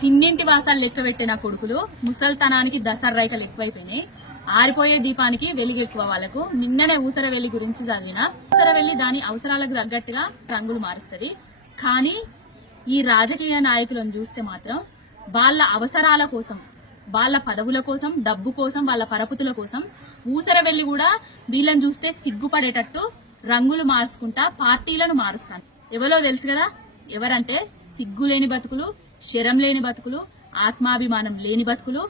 తిన్నింటి వాసాలు లెక్క పెట్టిన కొడుకులు ముసల్తనానికి దసర్రైకలు ఎక్కువైపోయినాయి. ఆరిపోయే దీపానికి వెలుగు ఎక్కువ. వాళ్ళకు నిన్ననే ఊసరవెల్లి గురించి చదివిన. ఊసరవెల్లి దాని అవసరాలకు తగ్గట్టుగా రంగులు మారుస్తుంది. కానీ ఈ రాజకీయ నాయకులను చూస్తే మాత్రం వాళ్ళ అవసరాల కోసం, వాళ్ళ పదవుల కోసం, డబ్బు కోసం, వాళ్ళ పరపతుల కోసం ఊసరవెల్లి కూడా వీళ్ళని చూస్తే సిగ్గుపడేటట్టు రంగులు మార్చుకుంటా పార్టీలను మారుస్తాను. ఎవరో తెలుసు కదా, ఎవరంటే సిగ్గు లేని బతుకులు, శరం లేని బతుకులు, ఆత్మాభిమానం లేని బతుకులు,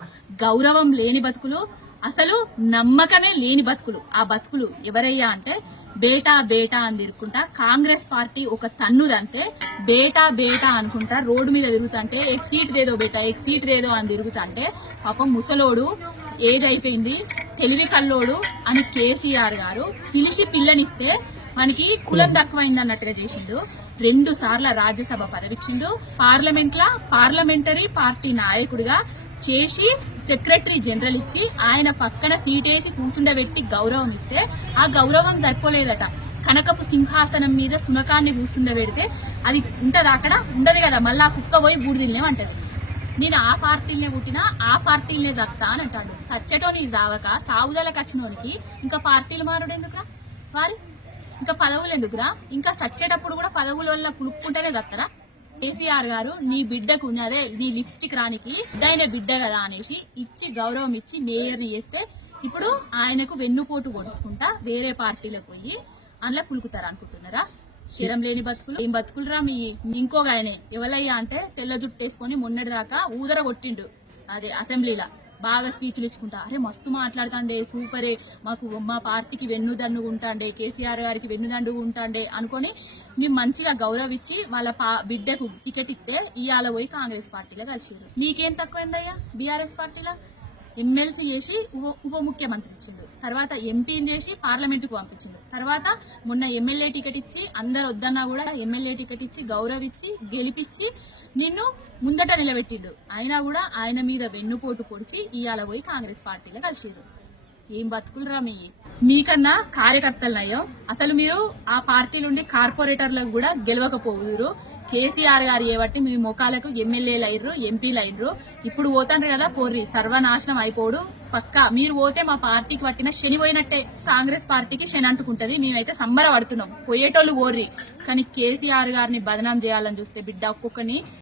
గౌరవం లేని బతుకులు, అసలు నమ్మకమే లేని బతుకులు. ఆ బతుకులు ఎవరయ్యా అంటే బేటా బేటా అని తిరుగుకుంటా కాంగ్రెస్ పార్టీ ఒక తన్నుదంటే బేటా బేటా అనుకుంటా రోడ్డు మీద తిరుగుతుంటే ఎక్ సీట్ దేదో బేటా ఎక్ సీట్ దేదో అని తిరుగుతుంటే పాపం ముసలోడు ఏజ్ అయిపోయింది తెలివి కల్లోడు అని కేసీఆర్ గారు పిలిచి పిల్లనిస్తే మనకి కులం తక్కువైంది అన్నట్టుగా చేసిండు. 2 సార్ల రాజ్యసభ పదవిచ్చిండు. పార్లమెంటరీ పార్టీ నాయకుడిగా చేసి సెక్రటరీ జనరల్ ఇచ్చి ఆయన పక్కన సీటేసి కూర్చుండబెట్టి గౌరవం ఇస్తే ఆ గౌరవం సరిపోలేదట. కనకపు సింహాసనం మీద సునకాన్ని కూర్చుండబెడితే అది ఉంటది, అక్కడ ఉండదు కదా, మళ్ళా కుక్క పోయి బూడిదిల్లేమంటది. నేను ఆ పార్టీలనే పుట్టినా ఆ పార్టీలనే చత్తా అని అంటాడు. సచ్చటోని జావక సావుదలకు వచ్చినోనికి ఇంకా పార్టీలు మారుడు ఎందుకురా, వారి ఇంకా పదవులు ఎందుకురా, ఇంకా సచ్చేటప్పుడు కూడా పదవుల వల్ల కులుక్కుంటేనే చస్తారా? కేసీఆర్ గారు నీ బిడ్డకు అదే నీ లిప్స్టిక్ రానికి బిడ్డ బిడ్డ కదా అనేసి ఇచ్చి గౌరవం ఇచ్చి మేయర్ని చేస్తే ఇప్పుడు ఆయనకు వెన్నుపోటు పొడుచుకుంటా వేరే పార్టీలకు పోయి అందులో కులుకుతారు అనుకుంటున్నారా? శరం లేని బతుకులు ఏం బతుకులురా మీ. ఇంకొక ఆయనే ఎవరయ్యా అంటే తెల్ల జుట్టేసుకొని మొన్నటి దాకా ఊదర కొట్టిండు అదే అసెంబ్లీలో బాగా స్పీచ్లు ఇచ్చుకుంటా. అరే మస్తు మాట్లాడుతాండే, సూపరే, మాకు మా పార్టీకి వెన్నుదండుగా ఉంటాండే, కేసీఆర్ గారికి వెన్నుదండుగా ఉంటాండే అనుకొని మేము మంచిగా గౌరవించి వాళ్ళ బిడ్డకు టికెట్ ఇస్తే ఇవాళ పోయి కాంగ్రెస్ పార్టీలో కలిసిరు. నీకేం తక్కువైందయ్యా? బీఆర్ఎస్ పార్టీలో ఎమ్మెల్సీ చేసి ఉప ముఖ్యమంత్రి ఇచ్చిండు, తర్వాత ఎంపీని చేసి పార్లమెంటుకు పంపించిండు, తర్వాత మొన్న ఎమ్మెల్యే టికెట్ ఇచ్చి అందరు వద్దన్నా కూడా ఎమ్మెల్యే టికెట్ ఇచ్చి గౌరవించి గెలిపించి నిన్ను ముందట నిలబెట్టిండు. అయినా కూడా ఆయన మీద వెన్నుపోటు పొడిచి ఇవాళ పోయి కాంగ్రెస్ పార్టీలో కలిసిరు. ఏం బతుకులరా మీకన్నా కార్యకర్తలనయ్యో. అసలు మీరు ఆ పార్టీ నుండి కార్పొరేటర్లకు కూడా గెలవకపోదురు. కేసీఆర్ గారు ఏబట్టి మీ ముఖాలకు ఎమ్మెల్యేలు అయ్యారు, ఎంపీలు అయ్యారు. ఇప్పుడు పోతాండ్రు కదా, పోర్రి సర్వనాశనం అయిపోడు పక్కా. మీరు పోతే మా పార్టీకి పట్టిన శని పోయినట్టే. కాంగ్రెస్ పార్టీకి శని అంటుకుంటది. మేమైతే సంబర పడుతున్నాం, పోయేటోళ్ళు పోర్రి. కానీ కేసీఆర్ గారిని బదనాం చేయాలని చూస్తే బిడ్డ ఒక్కొక్కని